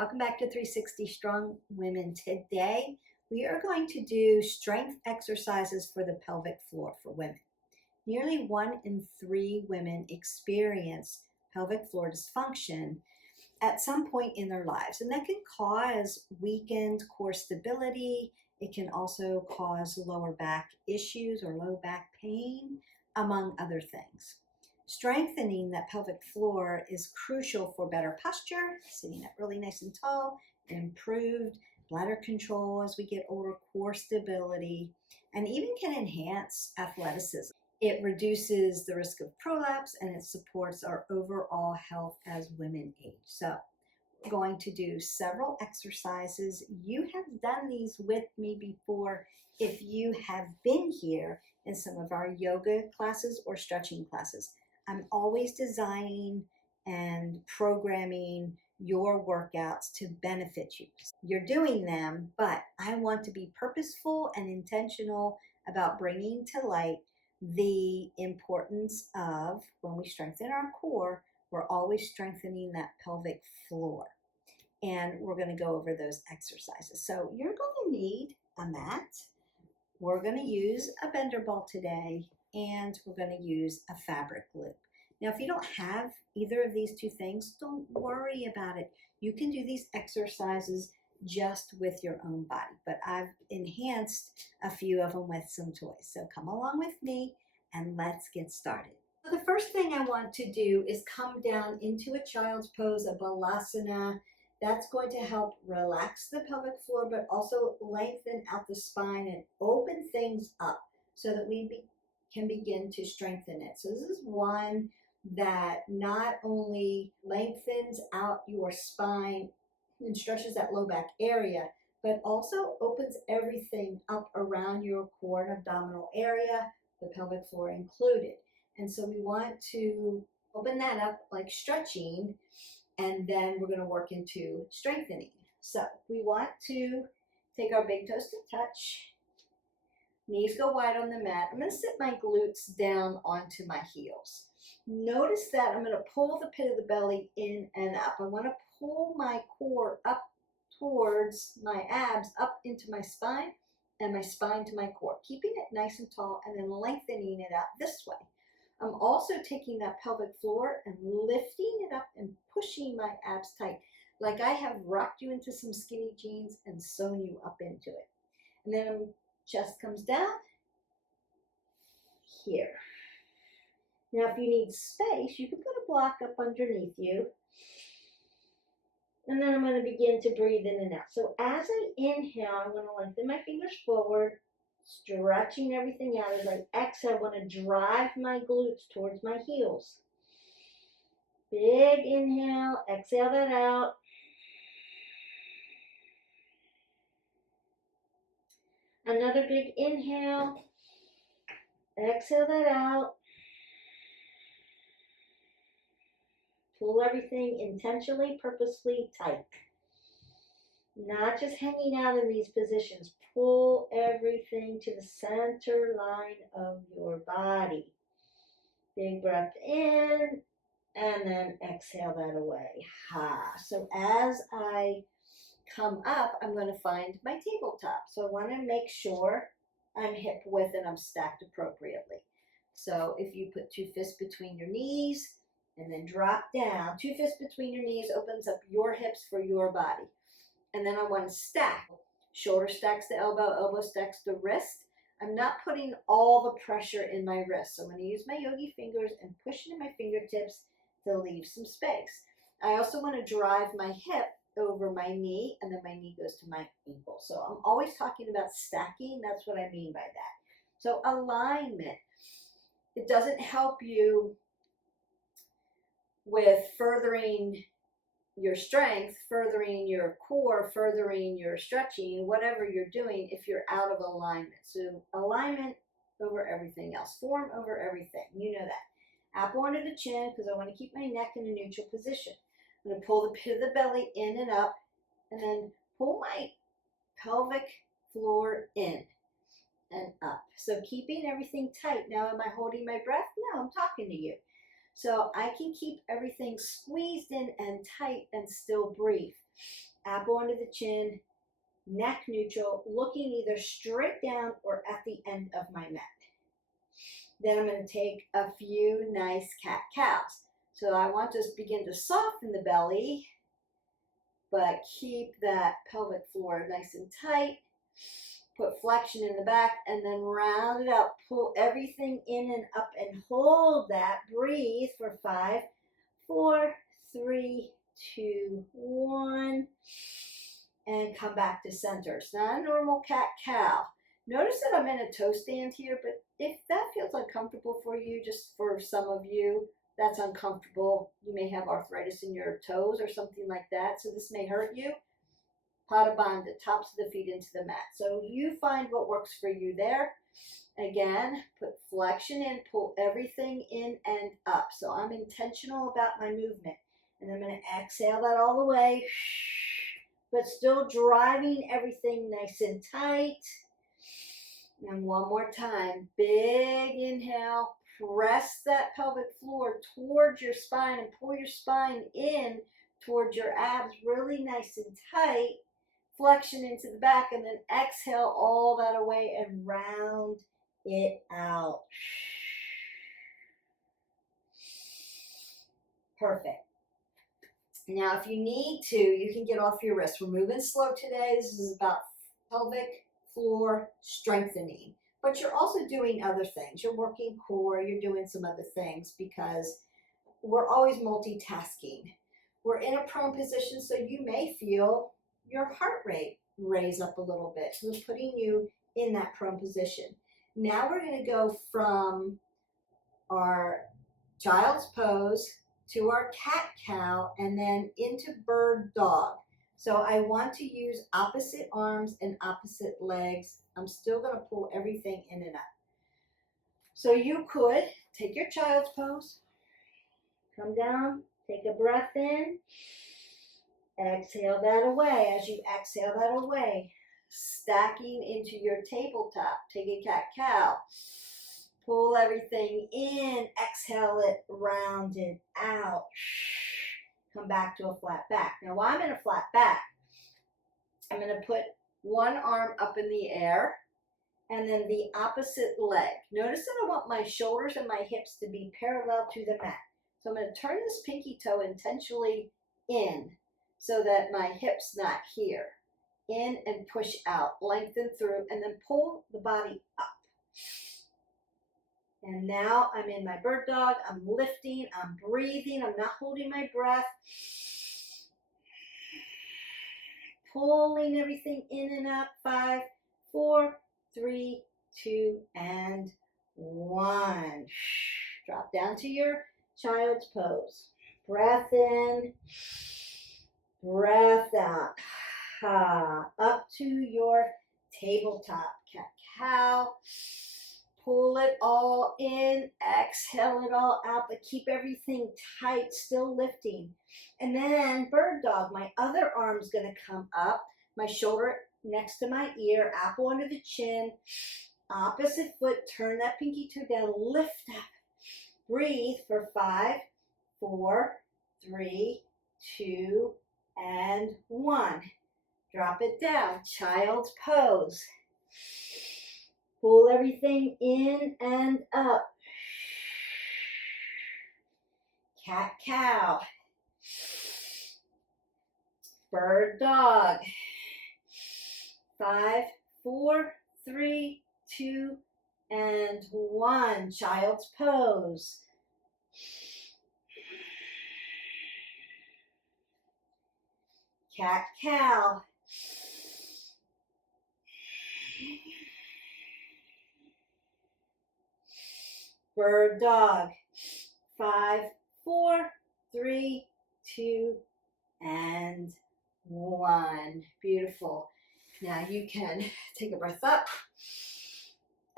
Welcome back to 360 Strong Women. Today, we are going to do strength exercises for the pelvic floor for women. Nearly 1 in 3 women experience pelvic floor dysfunction at some point in their lives, and that can cause weakened core stability. It can also cause lower back issues or low back pain, among other things. Strengthening that pelvic floor is crucial for better posture, sitting up really nice and tall, improved bladder control as we get older, core stability, and even can enhance athleticism. It reduces the risk of prolapse and it supports our overall health as women age. So we're going to do several exercises. You have done these with me before if you have been here in some of our yoga classes or stretching classes. I'm always designing and programming your workouts to benefit you. You're doing them, but I want to be purposeful and intentional about bringing to light the importance of when we strengthen our core, we're always strengthening that pelvic floor. And we're going to go over those exercises. So you're going to need a mat. We're going to use a bender ball today, and we're going to use a fabric loop. Now, if you don't have either of these two things, don't worry about it. You can do these exercises just with your own body, but I've enhanced a few of them with some toys. So come along with me and let's get started. So the first thing I want to do is come down into a child's pose, a balasana. That's going to help relax the pelvic floor, but also lengthen out the spine and open things up so that we can begin to strengthen it. So this is one that not only lengthens out your spine and stretches that low back area, but also opens everything up around your core and abdominal area, the pelvic floor included. And so we want to open that up like stretching, and then we're going to work into strengthening. So we want to take our big toes to touch. Knees go wide on the mat. I'm going to sit my glutes down onto my heels. Notice that I'm going to pull the pit of the belly in and up. I want to pull my core up towards my abs, up into my spine, and my spine to my core, keeping it nice and tall and then lengthening it out this way. I'm also taking that pelvic floor and lifting it up and pushing my abs tight, like I have rocked you into some skinny jeans and sewn you up into it. And then chest comes down here. Now, if you need space, you can put a block up underneath you. And then I'm going to begin to breathe in and out. So as I inhale, I'm going to lengthen my fingers forward, stretching everything out. As I exhale, I want to drive my glutes towards my heels. Big inhale, exhale that out. Another big inhale, exhale that out. Pull everything intentionally, purposefully tight. Not just hanging out in these positions. Pull everything to the center line of your body. Big breath in, and then exhale that away. So as I come up, I'm going to find my tabletop. So I want to make sure I'm hip width and I'm stacked appropriately. So if you put 2 fists between your knees and then drop down, 2 fists between your knees opens up your hips for your body. And then I want to stack. Shoulder stacks the elbow, elbow stacks the wrist. I'm not putting all the pressure in my wrist. So I'm going to use my yogi fingers and push into my fingertips to leave some space. I also want to drive my hip over my knee, and then my knee goes to my ankle. So I'm always talking about stacking. That's what I mean by that. So alignment. It doesn't help you with furthering your strength, furthering your core, furthering your stretching, whatever you're doing if you're out of alignment. So alignment over everything else, form over everything. You know that. Apple under the chin because I want to keep my neck in a neutral position. I'm going to pull the pit of the belly in and up, and then pull my pelvic floor in and up. So keeping everything tight. Now, am I holding my breath? No, I'm talking to you. So I can keep everything squeezed in and tight and still breathe. apple under the chin, neck neutral, looking either straight down or at the end of my mat. Then I'm going to take a few nice cat-cows. So I want to begin to soften the belly, but keep that pelvic floor nice and tight. Put flexion in the back and then round it up. Pull everything in and up and hold that. Breathe for 5, 4, 3, 2, 1. And come back to center. It's not a normal cat-cow. Notice that I'm in a toe stand here, but if that feels uncomfortable for you, just for some of you, that's uncomfortable. You may have arthritis in your toes or something like that, so this may hurt you. Pada bandha, tops of the feet into the mat. So you find what works for you there. Again, put flexion in, pull everything in and up. So I'm intentional about my movement. And I'm going to exhale that all the way, but still driving everything nice and tight. And one more time, big inhale, press that pelvic floor towards your spine and pull your spine in towards your abs, really nice and tight. Flexion into the back, and then exhale all that away and round it out. Perfect. Now, if you need to, you can get off your wrist. We're moving slow today. This is about pelvic floor strengthening. But you're also doing other things. You're working core. You're doing some other things because we're always multitasking. We're in a prone position, so you may feel your heart rate raise up a little bit. So we're putting you in that prone position. Now we're going to go from our child's pose to our cat-cow and then into bird dog. So I want to use opposite arms and opposite legs. I'm still going to pull everything in and up. So you could take your child's pose, come down, take a breath in, exhale that away. As you exhale that away, stacking into your tabletop, take a cat-cow. Pull everything in, exhale it, round it out. Come back to a flat back. Now while I'm in a flat back, I'm going to put one arm up in the air and then the opposite leg. Notice that I want my shoulders and my hips to be parallel to the mat. So I'm going to turn this pinky toe intentionally in so that my hip's not here. In and push out, lengthen through, and then pull the body up. And now I'm in my bird dog. I'm lifting, I'm breathing, I'm not holding my breath. Pulling everything in and up. 5, 4, 3, 2, and 1. Drop down to your child's pose. Breath in, breath out. Up to your tabletop cat-cow. Pull it all in, exhale it all out, but keep everything tight, still lifting. And then bird dog, my other arm's going to come up, my shoulder next to my ear, apple under the chin, opposite foot, turn that pinky toe down, lift up. Breathe for 5, 4, 3, 2, and 1. Drop it down, child's pose. Pull everything in and up. Cat-cow. Bird dog. 5, 4, 3, 2, and 1. Child's pose. Cat-cow. Bird dog. 5, 4, 3, 2, and 1. Beautiful. Now you can take a breath up.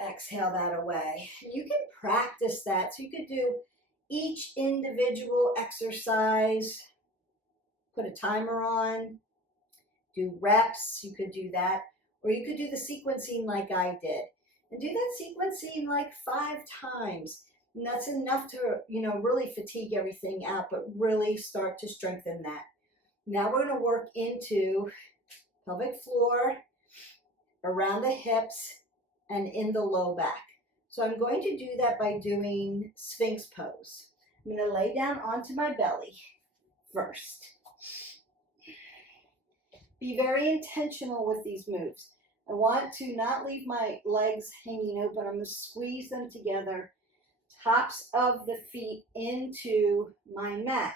Exhale that away. You can practice that. So you could do each individual exercise. Put a timer on. Do reps. You could do that. Or you could do the sequencing like I did. And do that sequencing like 5 times. And that's enough to, really fatigue everything out, but really start to strengthen that. Now we're going to work into pelvic floor, around the hips, and in the low back. So I'm going to do that by doing Sphinx pose. I'm going to lay down onto my belly first. Be very intentional with these moves. I want to not leave my legs hanging open. I'm going to squeeze them together, tops of the feet into my mat.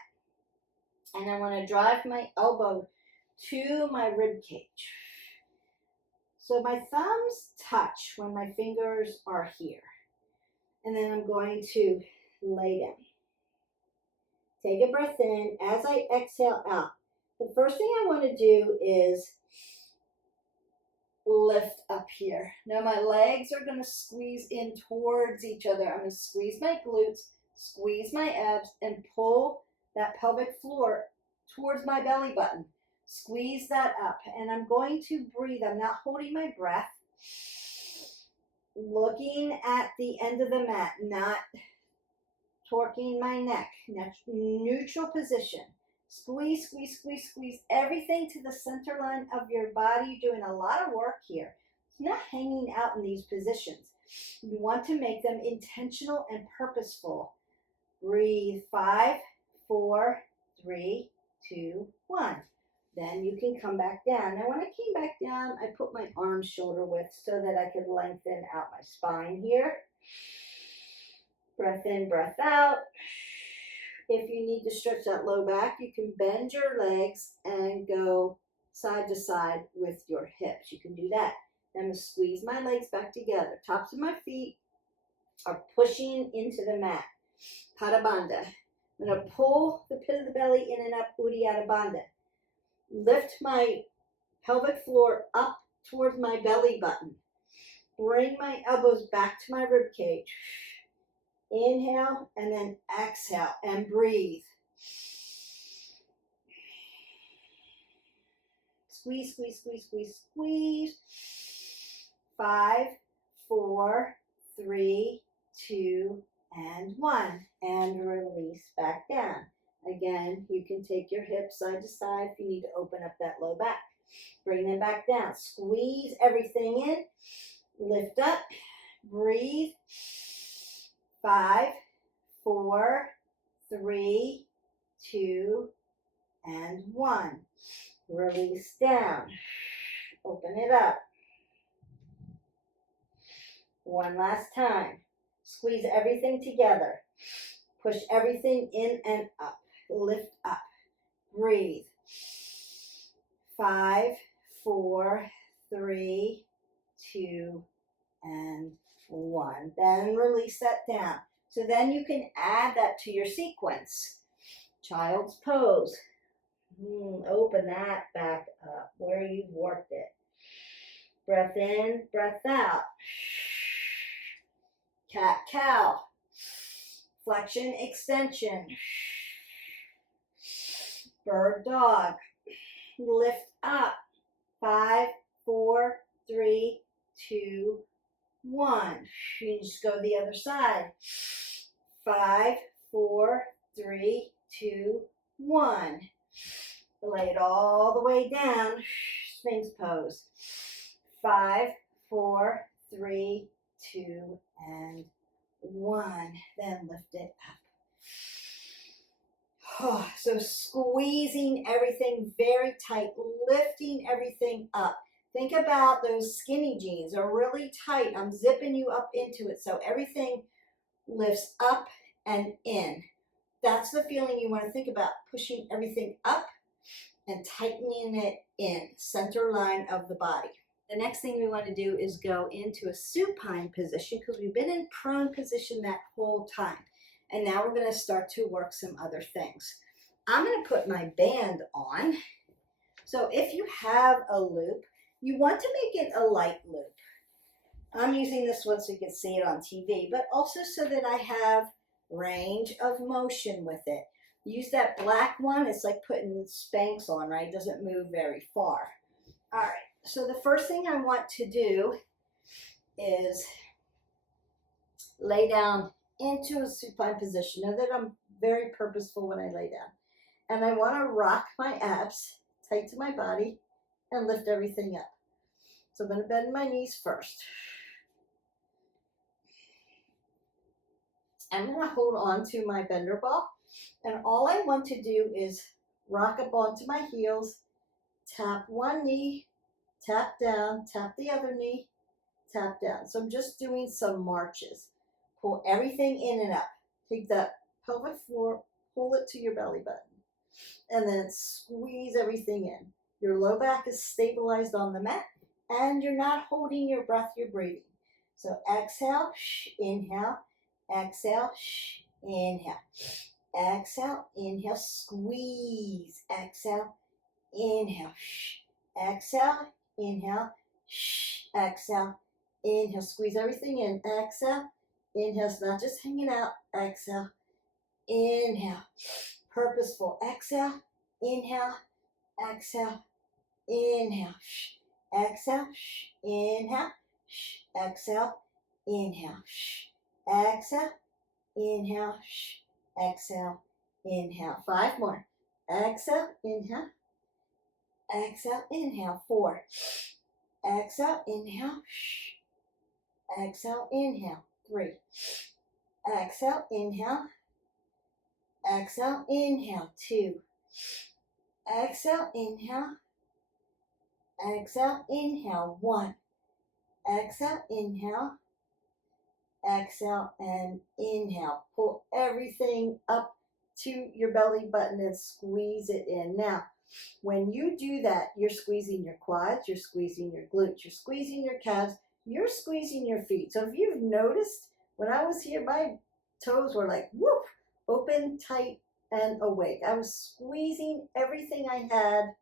And I want to drive my elbow to my rib cage. So my thumbs touch when my fingers are here. And then I'm going to lay down. Take a breath in. As I exhale out, the first thing I want to do is lift up here. Now my legs are going to squeeze in towards each other. I'm going to squeeze my glutes, squeeze my abs, and pull that pelvic floor towards my belly button. Squeeze that up. And I'm going to breathe. I'm not holding my breath. Looking at the end of the mat, not torquing my neck. Neutral position. Squeeze, squeeze, squeeze, squeeze everything to the center line of your body. You're doing a lot of work here. It's not hanging out in these positions. You want to make them intentional and purposeful. Breathe. 5, 4, 3, 2, 1. Then you can come back down. Now when I came back down, I put my arms shoulder width so that I could lengthen out my spine here. Breath in, breath out. If you need to stretch that low back, you can bend your legs and go side to side with your hips. You can do that. I'm going to squeeze my legs back together. Tops of my feet are pushing into the mat. Pada Bandha. I'm going to pull the pit of the belly in and up, Uddiyana Bandha. Lift my pelvic floor up towards my belly button. Bring my elbows back to my rib cage. Inhale and then exhale and breathe. Squeeze, squeeze, squeeze, squeeze, squeeze. 5, 4, 3, 2, and 1. And release back down. Again, you can take your hips side to side if you need to open up that low back. Bring them back down. Squeeze everything in. Lift up. Breathe. 5, 4, 3, 2, and 1. Release down. Open it up. One last time. Squeeze everything together. Push everything in and up. Lift up. Breathe. 5, 4, 3, 2, and 1. Then release that down. So then you can add that to your sequence. Child's pose. Open that back up where you've worked it. Breath in, breath out. Cat cow. Flexion, extension. Bird dog. Lift up. 5, 4, 3, 2, 1. You can just go the other side. 5, 4, 3, 2, 1. Lay it all the way down. Sphinx pose. 5, 4, 3, 2, and 1. Then lift it up. So squeezing everything very tight, lifting everything up. Think about those skinny jeans are really tight. I'm zipping you up into it so everything lifts up and in. That's the feeling you want to think about, pushing everything up and tightening it in, center line of the body. The next thing we want to do is go into a supine position because we've been in prone position that whole time. And now we're going to start to work some other things. I'm going to put my band on. So if you have a loop, you want to make it a light loop. I'm using this one so you can see it on TV, but also so that I have range of motion with it. Use that black one. It's like putting Spanx on, right? It doesn't move very far. All right. So the first thing I want to do is lay down into a supine position. Know that I'm very purposeful when I lay down. And I want to rock my abs tight to my body and lift everything up. So I'm going to bend my knees first. I'm going to hold on to my bender ball, and all I want to do is rock up onto my heels, tap one knee, tap down, tap the other knee, tap down. So I'm just doing some marches. Pull everything in and up. Take that pelvic floor, pull it to your belly button, and then squeeze everything in. Your low back is stabilized on the mat, and you're not holding your breath, you're breathing. So exhale, inhale, exhale, inhale. Exhale, inhale, squeeze. Exhale, inhale, exhale, inhale, exhale, inhale. Squeeze everything in. Exhale, inhale. It's not just hanging out. Exhale, inhale. Purposeful. Exhale, inhale, exhale, inhale. Exhale, inhale, exhale, inhale. Exhale, inhale, exhale, inhale. 5 more. Exhale, inhale, exhale, inhale. 4. Exhale, inhale, exhale, inhale. 3. Exhale, inhale, exhale, inhale. 2. Exhale, inhale, exhale, inhale. 1. Exhale, inhale, exhale, and inhale. Pull everything up to your belly button and squeeze it in. Now, when you do that, you're squeezing your quads, you're squeezing your glutes, you're squeezing your calves, you're squeezing your feet. So if you've noticed, when I was here, my toes were like, whoop, open, tight, and awake. I was squeezing everything I had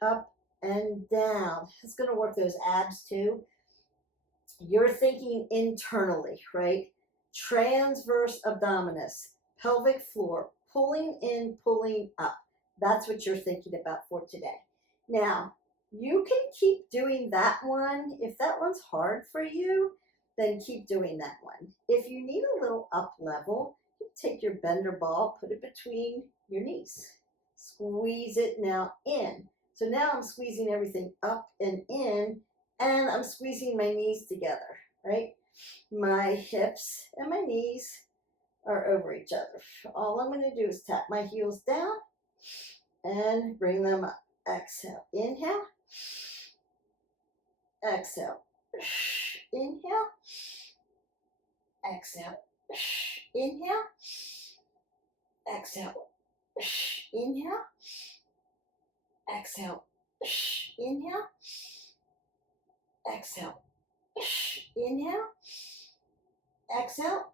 up and down. It's going to work those abs too. You're thinking internally, right? Transverse abdominis, pelvic floor, pulling in, pulling up. That's what you're thinking about for today. Now, you can keep doing that one. If that one's hard for you, then keep doing that one. If you need a little up level, you take your bender ball, put it between your knees. Squeeze it now in. So now I'm squeezing everything up and in, and I'm squeezing my knees together, right? My hips and my knees are over each other. All I'm going to do is tap my heels down and bring them up. Exhale, inhale, exhale, inhale, exhale, inhale, exhale, inhale, exhale, inhale, exhale, inhale, exhale,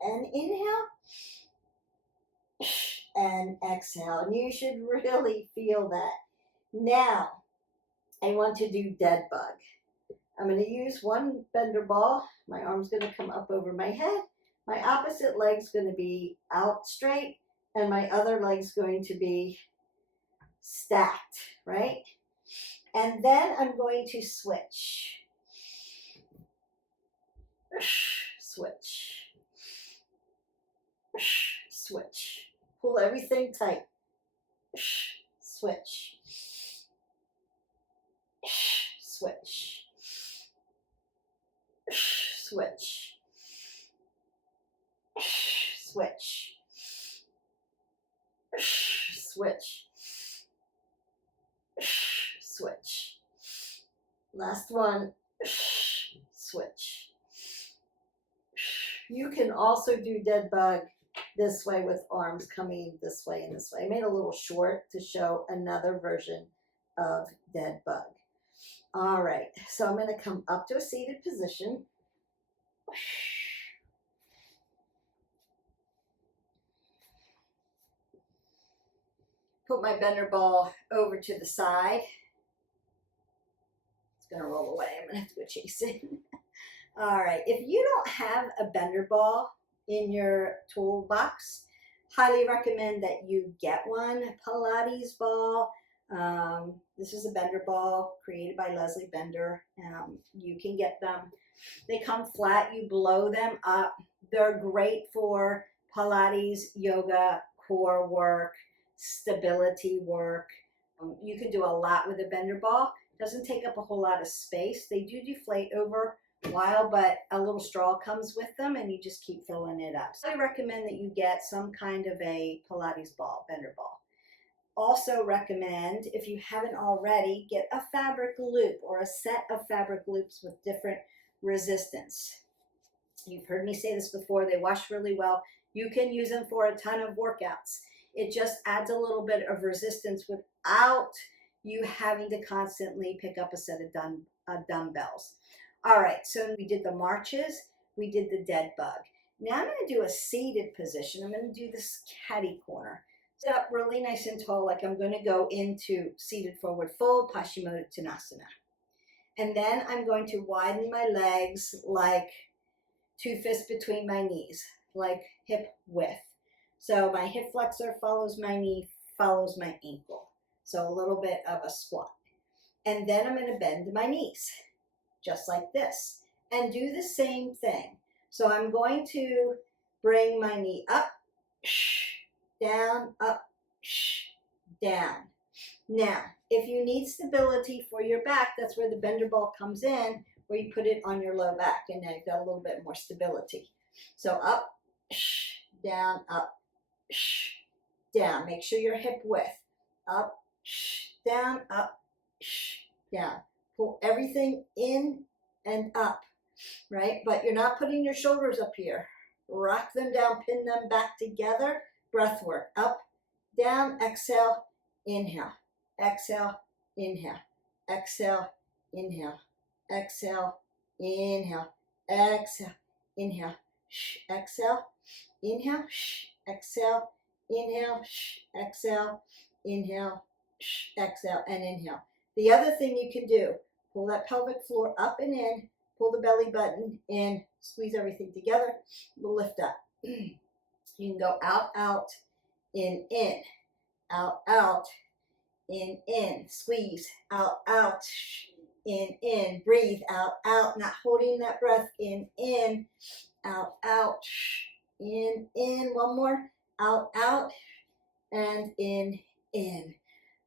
and inhale, and exhale. And you should really feel that. Now, I want to do dead bug. I'm going to use one bender ball. My arm's going to come up over my head. My opposite leg's going to be out straight, and my other leg's going to be stacked, right? And then I'm going to switch. Switch. Switch. Pull everything tight. Switch. Switch. Switch. Switch. Switch. Switch. Last one. Switch. You can also do dead bug this way with arms coming this way and this way. I made a little short to show another version of dead bug. All right, so I'm going to come up to a seated position. Put my bender ball over to the side. It's going to roll away. I'm going to have to go chase it. All right, if you don't have a bender ball in your toolbox, highly recommend that you get one. Pilates ball. This is a bender ball created by Leslie Bender. You can get them. They come flat. You blow them up. They're great for Pilates, yoga, core work. stability work. You can do a lot with a bender ball. It doesn't take up a whole lot of space. They do deflate over a while, but a little straw comes with them and you just keep filling it up. So I recommend that you get some kind of a Pilates ball, bender ball. Also recommend, if you haven't already, get a fabric loop or a set of fabric loops with different resistance. You've heard me say this before, they wash really well. You can use them for a ton of workouts. It just adds a little bit of resistance without you having to constantly pick up a set of dumbbells. All right, so we did the marches, we did the dead bug. Now I'm going to do a seated position. I'm going to do this catty corner. Sit up really nice and tall, like I'm going to go into seated forward fold, Paschimottanasana. And then I'm going to widen my legs like 2 fists between my knees, like hip width. So my hip flexor follows my knee, follows my ankle. So a little bit of a squat. And then I'm going to bend my knees, just like this, and do the same thing. So I'm going to bring my knee up, down, up, down. Now, if you need stability for your back, that's where the bender ball comes in, where you put it on your low back, and now you've got a little bit more stability. So up, down, up, down. Make sure your hip width. Up, down, Pull everything in and up, right? But you're not putting your shoulders up here. Rock them down, pin them back together. Breath work. Up, down, exhale, inhale. Exhale, inhale. Exhale, inhale. Exhale, inhale. Exhale, inhale. Exhale, inhale. Exhale, inhale. Exhale, inhale. Exhale, and inhale. The other thing you can do, pull that pelvic floor up and in, pull the belly button in, squeeze everything together, lift up. You can go out, out, in, out, out, in, squeeze, out, out, in, breathe, out, out, not holding that breath, in, out, out, in, one more, out, out, and in.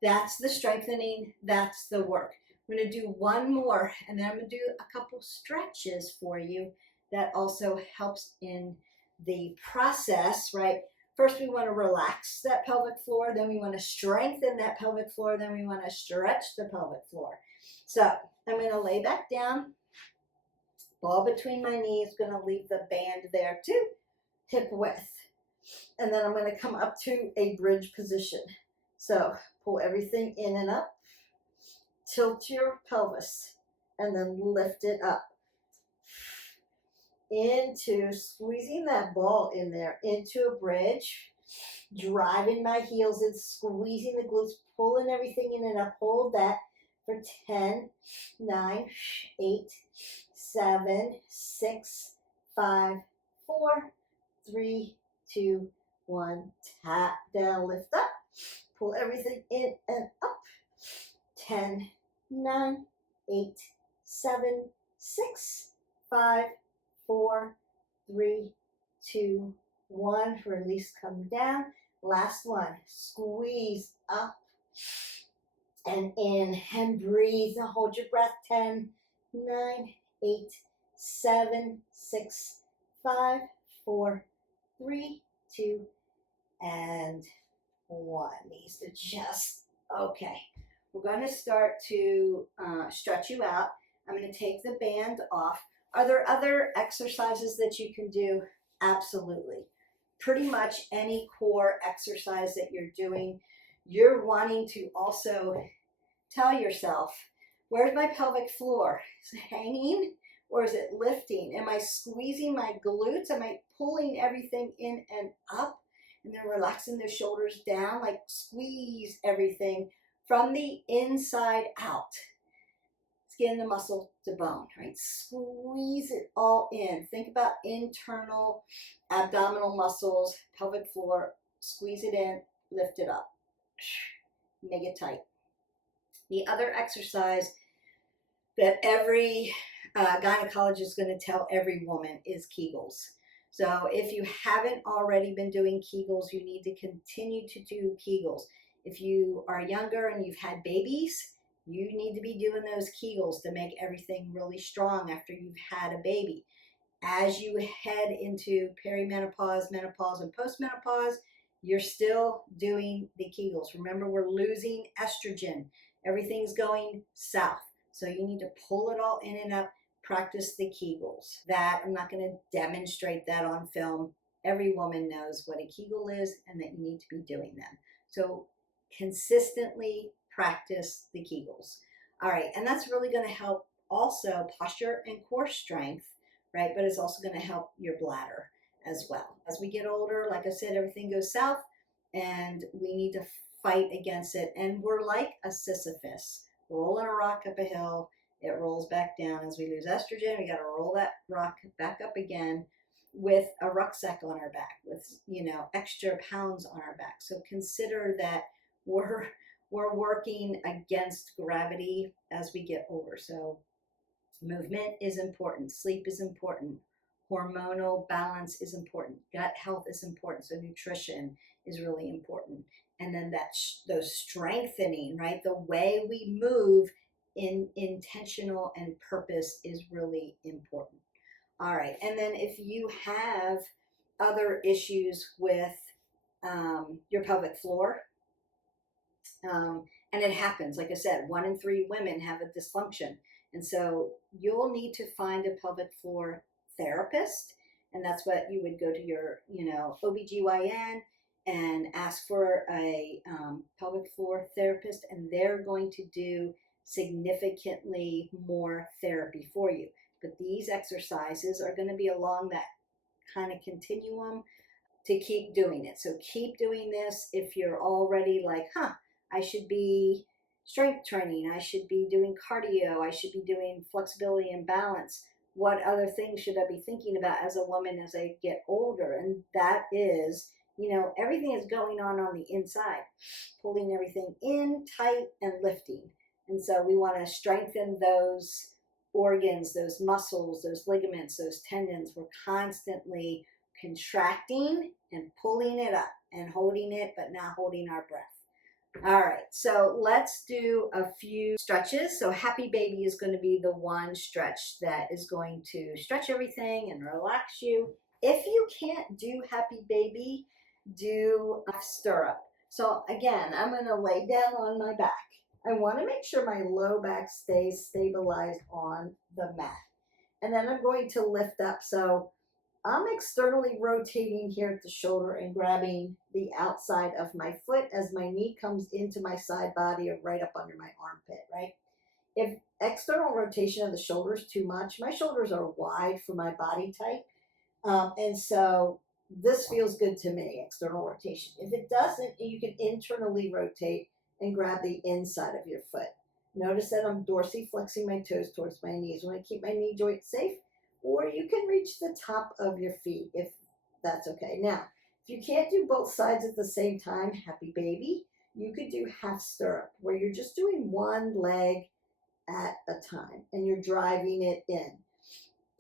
That's the strengthening, that's the work. I'm going to do one more, and then I'm going to do a couple stretches for you that also helps in the process, right? First, we want to relax that pelvic floor, then we want to strengthen that pelvic floor, then we want to stretch the pelvic floor. So I'm going to lay back down, ball between my knees, going to leave the band there too, hip width. And then I'm going to come up to a bridge position. So pull everything in and up, tilt your pelvis, and then lift it up. Into squeezing that ball in there, into a bridge, driving my heels in, squeezing the glutes, pulling everything in and up. Hold that for 10, 9, 8, 7, 6, 5, 4, 3, 2, 1. Tap down, lift up. Pull everything in and up. 10, 9, 8, 7, 6, 5, 4, 3, 2, 1. Release, come down. Last one. Squeeze up and in and breathe. Now hold your breath. 10, 9, 8, 7, 6, 5, 4, 3, 2, and 1. Knees to chest. Okay. We're going to start to stretch you out. I'm going to take the band off. Are there other exercises that you can do? Absolutely. Pretty much any core exercise that you're doing, you're wanting to also tell yourself, where's my pelvic floor? Is it hanging or is it lifting? Am I squeezing my glutes? Am I pulling everything in and up? And then relaxing the shoulders down, like squeeze everything from the inside out. Skin to muscle to bone, right? Squeeze it all in. Think about internal abdominal muscles, pelvic floor. Squeeze it in, lift it up. Make it tight. The other exercise that every gynecologist is going to tell every woman is Kegels. So if you haven't already been doing Kegels, you need to continue to do Kegels. If you are younger and you've had babies, you need to be doing those Kegels to make everything really strong after you've had a baby. As you head into perimenopause, menopause, and postmenopause, you're still doing the Kegels. Remember, we're losing estrogen. Everything's going south. So you need to pull it all in and up, practice the Kegels. That, I'm not going to demonstrate that on film. Every woman knows what a Kegel is and that you need to be doing them. So consistently practice the Kegels. All right, and that's really going to help also posture and core strength, right? But it's also going to help your bladder as well. As we get older, like I said, everything goes south and we need to fight against it. And we're like a Sisyphus, rolling a rock up a hill. It rolls back down. As we lose estrogen, we got to roll that rock back up again with a rucksack on our back, with, you know, extra pounds on our back. So consider that we're working against gravity as we get older. So movement is important. Sleep is important. Hormonal balance is important. Gut health is important. So nutrition is really important. And then those strengthening, right? The way we move in intentional and purpose is really important. All right. And then if you have other issues with your pelvic floor, and it happens, like I said, 1 in 3 women have a dysfunction. And so you'll need to find a pelvic floor therapist. And that's what you would go to your, OBGYN and ask for a pelvic floor therapist. And they're going to do significantly more therapy for you. But these exercises are going to be along that kind of continuum to keep doing it. So keep doing this. If you're already like, I should be strength training, I should be doing cardio, I should be doing flexibility and balance. What other things should I be thinking about as a woman as I get older? And that is, everything is going on the inside, pulling everything in tight and lifting. And so we want to strengthen those organs, those muscles, those ligaments, those tendons. We're constantly contracting and pulling it up and holding it, but not holding our breath. All right, so let's do a few stretches. So happy baby is going to be the one stretch that is going to stretch everything and relax you. If you can't do happy baby, do a stirrup. So again, I'm going to lay down on my back. I want to make sure my low back stays stabilized on the mat. And then I'm going to lift up. So I'm externally rotating here at the shoulder and grabbing the outside of my foot as my knee comes into my side body or right up under my armpit, right? If external rotation of the shoulder is too much, my shoulders are wide for my body type. And so this feels good to me, external rotation. If it doesn't, you can internally rotate and grab the inside of your foot. Notice that I'm dorsiflexing my toes towards my knees. When I keep my knee joint safe, or you can reach the top of your feet if that's okay. Now, if you can't do both sides at the same time, happy baby, you could do half stirrup, where you're just doing one leg at a time and you're driving it in.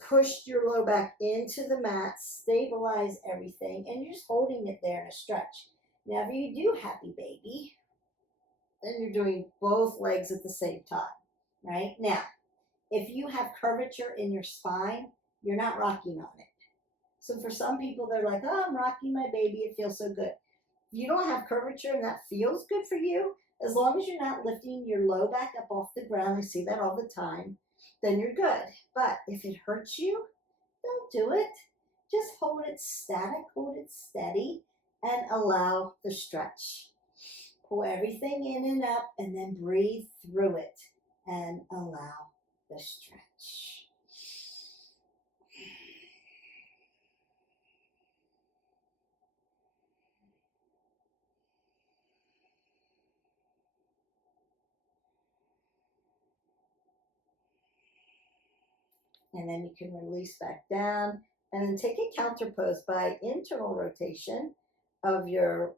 Push your low back into the mat, stabilize everything, and you're just holding it there in a stretch. Now, if you do happy baby, then you're doing both legs at the same time, right? Now, if you have curvature in your spine, you're not rocking on it. So for some people, they're like, I'm rocking my baby, it feels so good. If you don't have curvature and that feels good for you, as long as you're not lifting your low back up off the ground, I see that all the time, then you're good. But if it hurts you, don't do it. Just hold it static, hold it steady, and allow the stretch. Pull everything in and up, and then breathe through it and allow the stretch. And then you can release back down and then take a counter pose by internal rotation of your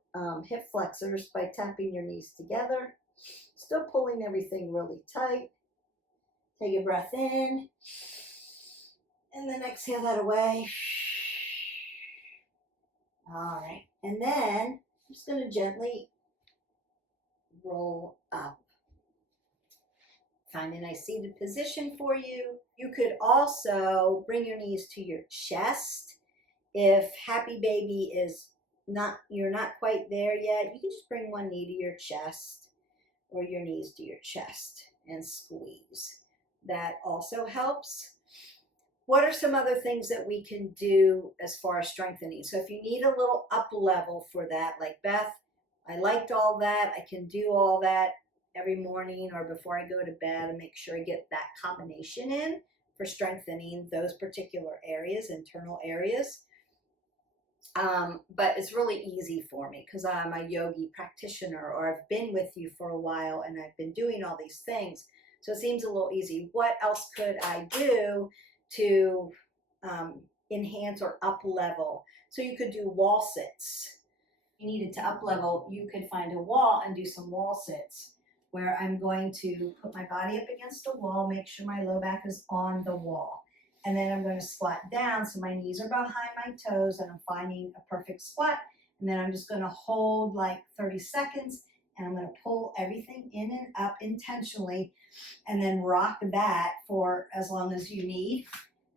hip flexors by tapping your knees together, still pulling everything really tight. Take a breath in, and then exhale that away. All right. And then I'm just going to gently roll up. Find a nice seated position for you. You could also bring your knees to your chest. If happy baby is you're not quite there yet, you can just bring one knee to your chest or your knees to your chest and squeeze. That also helps. What are some other things that we can do as far as strengthening? So if you need a little up level for that, like Beth, I liked all that. I can do all that every morning or before I go to bed and make sure I get that combination in for strengthening those particular areas, internal areas. But it's really easy for me because I'm a yogi practitioner, or I've been with you for a while and I've been doing all these things. So it seems a little easy. What else could I do to enhance or up level? So you could do wall sits. If you needed to up level, you could find a wall and do some wall sits where I'm going to put my body up against a wall, make sure my low back is on the wall. And then I'm going to squat down so my knees are behind my toes and I'm finding a perfect squat. And then I'm just going to hold like 30 seconds and I'm going to pull everything in and up intentionally and then rock that for as long as you need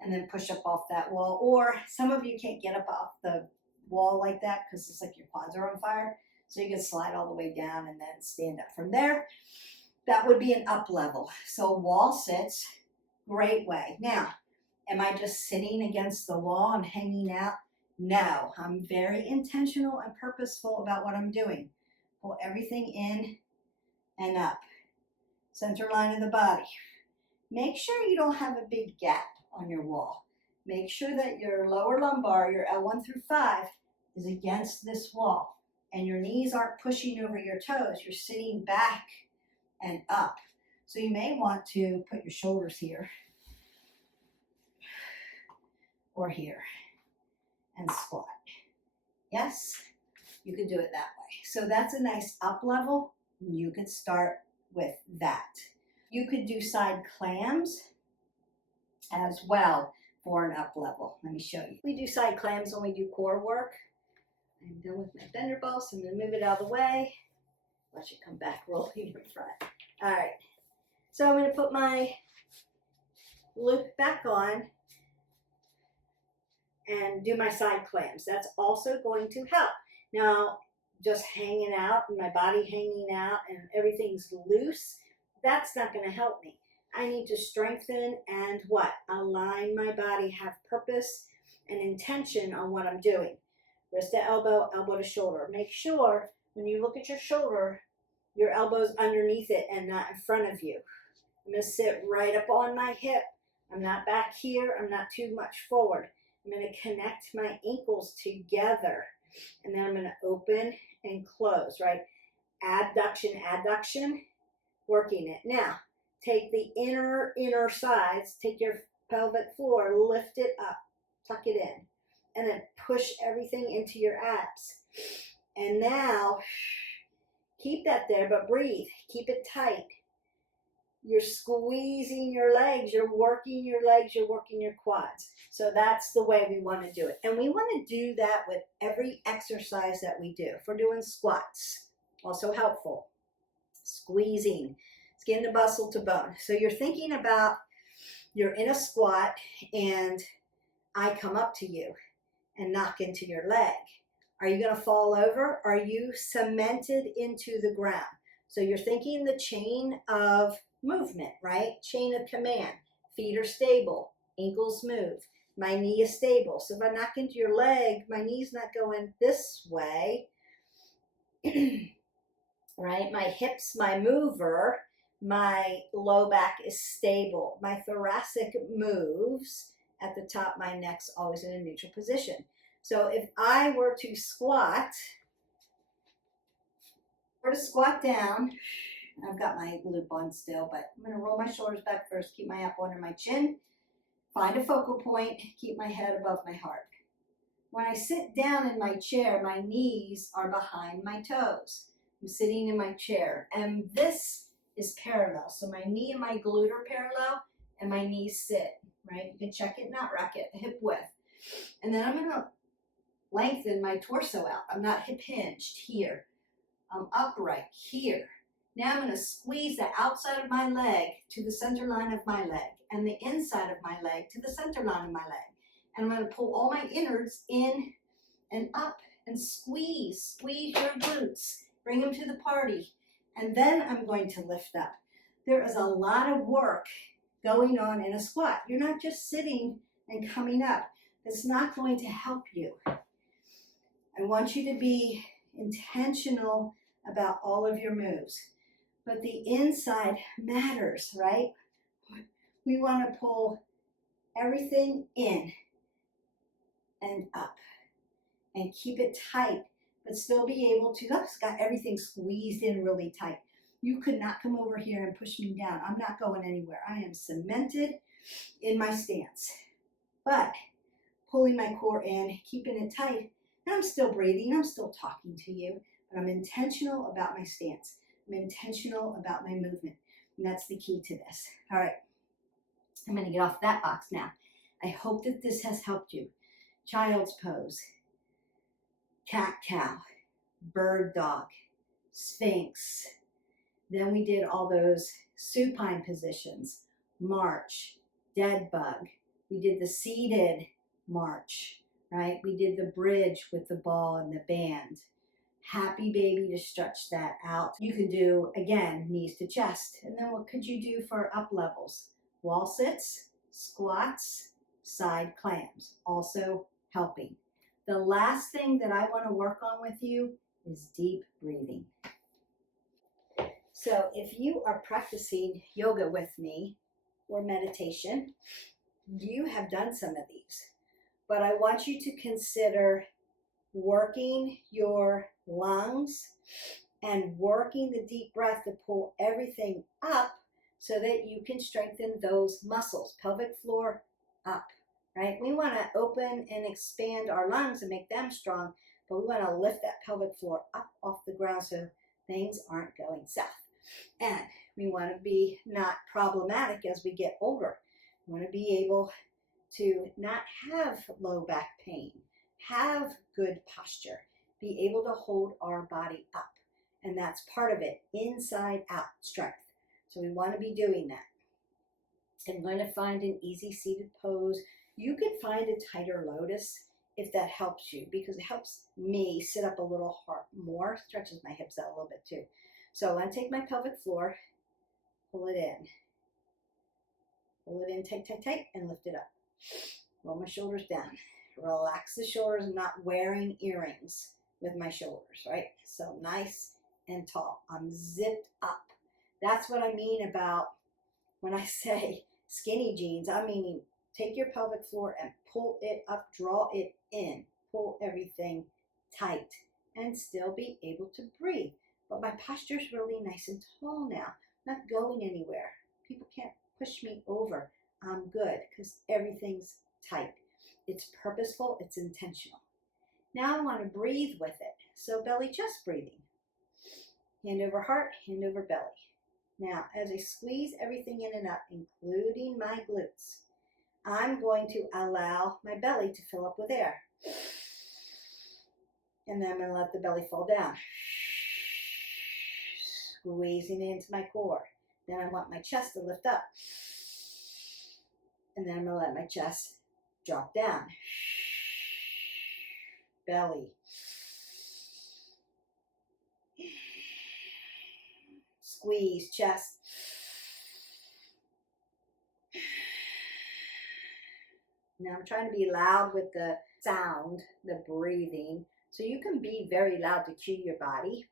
and then push up off that wall. Or some of you can't get up off the wall like that because it's like your quads are on fire. So you can slide all the way down and then stand up from there. That would be an up level. So wall sits, great way. Now, am I just sitting against the wall and hanging out? No, I'm very intentional and purposeful about what I'm doing. Pull everything in and up. Center line of the body. Make sure you don't have a big gap on your wall. Make sure that your lower lumbar, your L1 through 5, is against this wall. And your knees aren't pushing over your toes. You're sitting back and up. So you may want to put your shoulders here or here and squat. Yes, you can do it that way. So that's a nice up level. You could start with that. You could do side clams as well for an up level. Let me show you. We do side clams when we do core work. I'm done with my bender ball, so I'm going to move it out of the way. Watch it come back rolling in front. All right. So I'm going to put my loop back on and do my side clams. That's also going to help. Now, just hanging out and my body hanging out and everything's loose, that's not going to help me. I need to strengthen and what? Align my body, have purpose and intention on what I'm doing. Wrist to elbow, elbow to shoulder. Make sure when you look at your shoulder, your elbow's underneath it and not in front of you. I'm going to sit right up on my hip. I'm not back here. I'm not too much forward. I'm going to connect my ankles together. And then I'm going to open and close, right? Adduction, adduction, working it. Now, take the inner sides, take your pelvic floor, lift it up, tuck it in, and then push everything into your abs. And now, keep that there, but breathe. Keep it tight. You're squeezing your legs, you're working your legs, you're working your quads. So that's the way we want to do it. And we want to do that with every exercise that we do. If we're doing squats, also helpful. Squeezing, skin to muscle to bone. So you're thinking about you're in a squat and I come up to you and knock into your leg. Are you going to fall over? Are you cemented into the ground? So you're thinking the chain of movement, right? Chain of command. Feet are stable. Ankles move. My knee is stable. So if I knock into your leg, my knee's not going this way. Right? My hips, my mover, my low back is stable. My thoracic moves at the top. My neck's always in a neutral position. So if I were to squat, down, I've got my loop on still, but I'm going to roll my shoulders back first, keep my apple under my chin, find a focal point, keep my head above my heart. When I sit down in my chair, my knees are behind my toes. I'm sitting in my chair, and this is parallel. So my knee and my glute are parallel, and my knees sit, right? You can check it, not rack it, hip width. And then I'm going to lengthen my torso out. I'm not hip hinged here. I'm upright here. Now I'm going to squeeze the outside of my leg to the center line of my leg and the inside of my leg to the center line of my leg. And I'm going to pull all my innards in and up and squeeze your glutes. Bring them to the party. And then I'm going to lift up. There is a lot of work going on in a squat. You're not just sitting and coming up. It's not going to help you. I want you to be intentional about all of your moves. But the inside matters, right? We want to pull everything in and up and keep it tight, but still be able to, that's got everything squeezed in really tight. You could not come over here and push me down. I'm not going anywhere. I am cemented in my stance, but pulling my core in, keeping it tight, and I'm still breathing. I'm still talking to you, but I'm intentional about my stance. I'm intentional about my movement, and that's the key to this. All right, I'm going to get off that box now. I hope that this has helped you. Child's pose, cat-cow, bird dog, sphinx. Then we did all those supine positions, march, dead bug. We did the seated march, right? We did the bridge with the ball and the band. Happy baby to stretch that out. You can do, again, knees to chest. And then what could you do for up levels? Wall sits, squats, side clams, also helping. The last thing that I want to work on with you is deep breathing. So if you are practicing yoga with me or meditation, you have done some of these. But I want you to consider working your lungs and working the deep breath to pull everything up so that you can strengthen those muscles, pelvic floor up, right? We want to open and expand our lungs and make them strong, but we want to lift that pelvic floor up off the ground so things aren't going south. And we want to be not problematic as we get older. We want to be able to not have low back pain, have good posture, be able to hold our body up. And that's part of it, inside out strength. So we want to be doing that. I'm going to find an easy seated pose. You could find a tighter lotus if that helps you, because it helps me sit up a little more, stretches my hips out a little bit too. So I'm going to take my pelvic floor, pull it in, tight, and lift it up. Roll my shoulders down. Relax the shoulders. I'm not wearing earrings with my shoulders, right? So nice and tall. I'm zipped up. That's what I mean about when I say skinny jeans. I mean, take your pelvic floor and pull it up, draw it in, pull everything tight, and still be able to breathe. But my posture is really nice and tall now. I'm not going anywhere. People can't push me over. I'm good because everything's tight. It's purposeful, it's intentional. Now I want to breathe with it. So belly chest breathing. Hand over heart, hand over belly. Now, as I squeeze everything in and up, including my glutes, I'm going to allow my belly to fill up with air. And then I'm going to let the belly fall down. Squeezing into my core. Then I want my chest to lift up. And then I'm going to let my chest drop down. Belly. Squeeze, chest. Now I'm trying to be loud with the sound, the breathing. So you can be very loud to cue your body.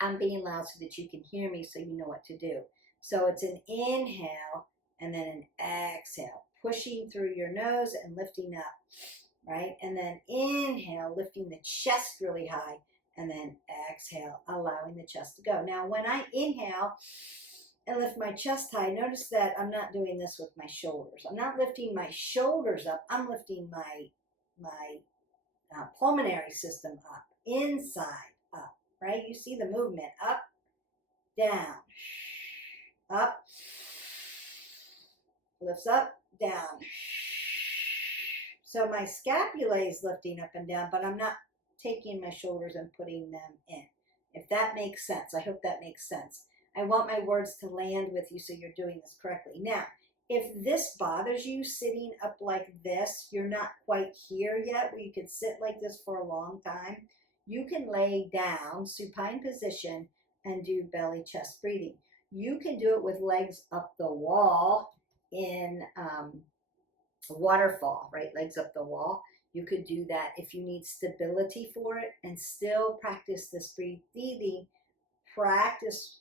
I'm being loud so that you can hear me so you know what to do. So it's an inhale and then an exhale, pushing through your nose and lifting up, right? And then inhale, lifting the chest really high, and then exhale, allowing the chest to go. Now, when I inhale and lift my chest high, notice that I'm not doing this with my shoulders. I'm not lifting my shoulders up. I'm lifting my pulmonary system up, inside up, right? You see the movement, up, down, up, lifts up, down. So my scapula is lifting up and down, but I'm not taking my shoulders and putting them in. If that makes sense, I hope that makes sense. I want my words to land with you so you're doing this correctly. Now, if this bothers you sitting up like this, you're not quite here yet where you can sit like this for a long time, you can lay down, supine position, and do belly chest breathing. You can do it with legs up the wall in waterfall, right? Legs up the wall. You could do that if you need stability for it and still practice this breathing, practice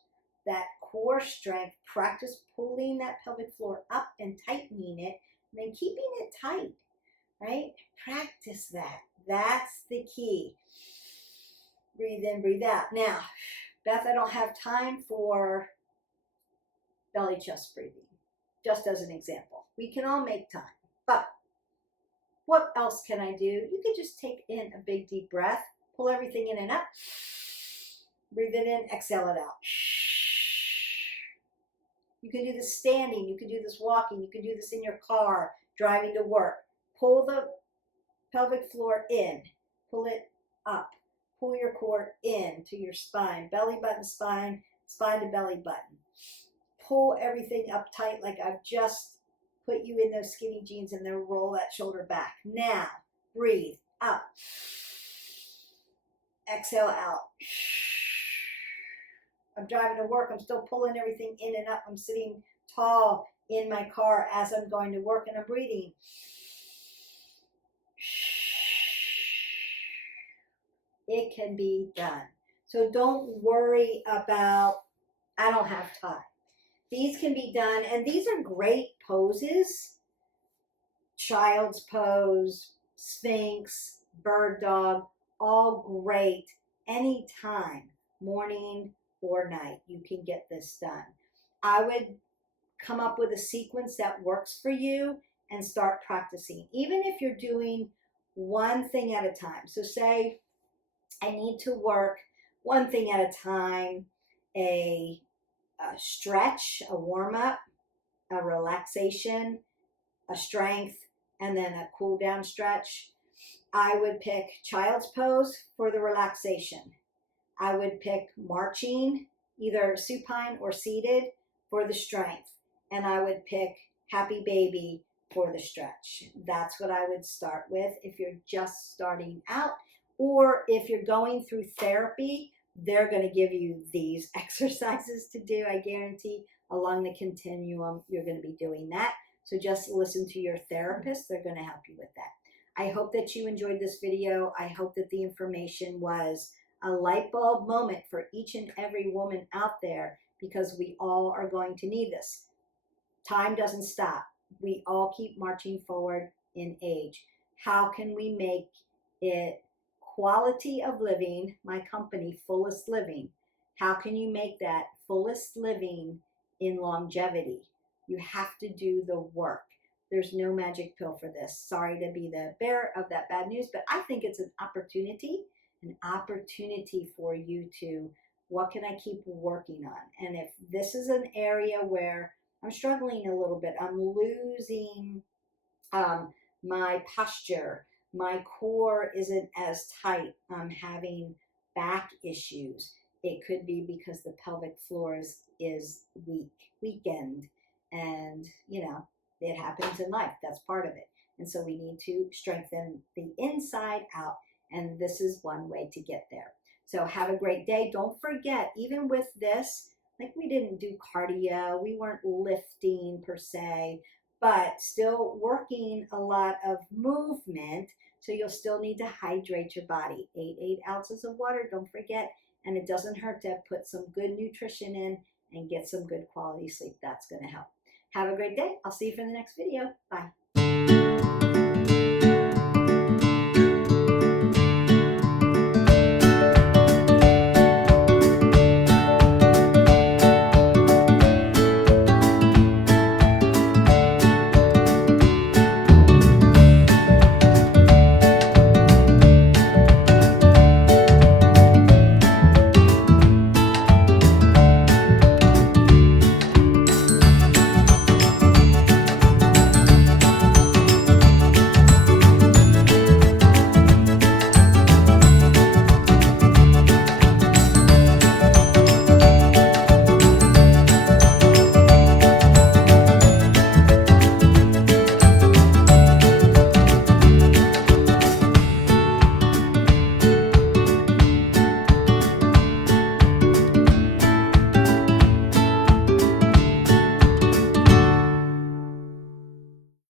that core strength, practice pulling that pelvic floor up and tightening it, and then keeping it tight, right? Practice that. That's the key. Breathe in, breathe out. Now, Beth, I don't have time for belly chest breathing, just as an example. We can all make time, but what else can I do? You could just take in a big deep breath, pull everything in and up, breathe it in, exhale it out. You can do this standing, you can do this walking, you can do this in your car, driving to work. Pull the pelvic floor in, pull it up, pull your core in to your spine, belly button, spine, spine to belly button. Pull everything up tight like I've just put you in those skinny jeans and then roll that shoulder back. Now, breathe up. Exhale out. I'm driving to work. I'm still pulling everything in and up. I'm sitting tall in my car as I'm going to work and I'm breathing. It can be done. So don't worry about, I don't have time. These can be done, and these are great poses. Child's pose, Sphinx, bird dog, all great anytime, morning or night. You can get this done. I would come up with a sequence that works for you and start practicing, even if you're doing one thing at a time. So say I need to work one thing at a time, a stretch, a warm-up, a relaxation, a strength, and then a cool down stretch. I would pick child's pose for the relaxation. I would pick marching, either supine or seated, for the strength. And I would pick happy baby for the stretch. That's what I would start with if you're just starting out, or if you're going through therapy. They're going to give you these exercises to do, I guarantee. Along the continuum, you're going to be doing that. So just listen to your therapist. They're going to help you with that. I hope that you enjoyed this video. I hope that the information was a light bulb moment for each and every woman out there, because we all are going to need this. Time doesn't stop. We all keep marching forward in age. How can we make it quality of living, my company, Fullest Living? How can you make that fullest living in longevity? You have to do the work. There's no magic pill for this. Sorry to be the bearer of that bad news, but I think it's an opportunity for you to, what can I keep working on? And if this is an area where I'm struggling a little bit, I'm losing my posture, my core isn't as tight, I'm having back issues. It could be because the pelvic floor is weakened, and it happens in life. That's part of it. And so we need to strengthen the inside out, and this is one way to get there. So have a great day. Don't forget, even with this, like, we didn't do cardio, we weren't lifting per se, but still working a lot of movement. So you'll still need to hydrate your body. 8 ounces of water, don't forget. And it doesn't hurt to put some good nutrition in and get some good quality sleep. That's going to help. Have a great day. I'll see you for the next video. Bye.